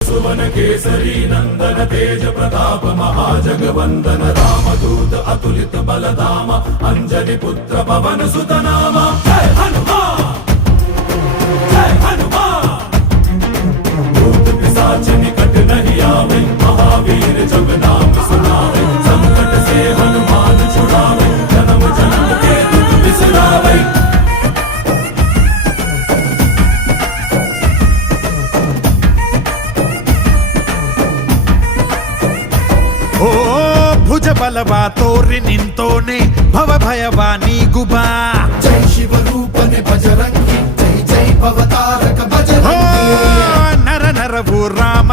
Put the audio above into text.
सुवन केसरी नंदन तेज प्रताप महाजगवंदन रामदूत अतुलित बलधाम अंजनी पुत्र पवन सुत नाम जय हनुमान जय हनुमान। भूत पिशाच निकट नहीं आवे महावीर जब नाम सुनावे संकट से हनुमान छुड़ावे जन्म जन्म के दुख बिसरावे। ಓ ಭುಜ ಬಲವಾ ತೋರಿ ನಿಂತೋನೆ ಭವ ಭಯವಾ ನೀಗುಬಾ ಜೈ ಶಿವರೂಪನೆ ಬಜರಂಗಿ ಜೈ ಜೈ ಭವತಾರಕ ಬಜರಂಗಿ ನರ ನರವು ರಾಮ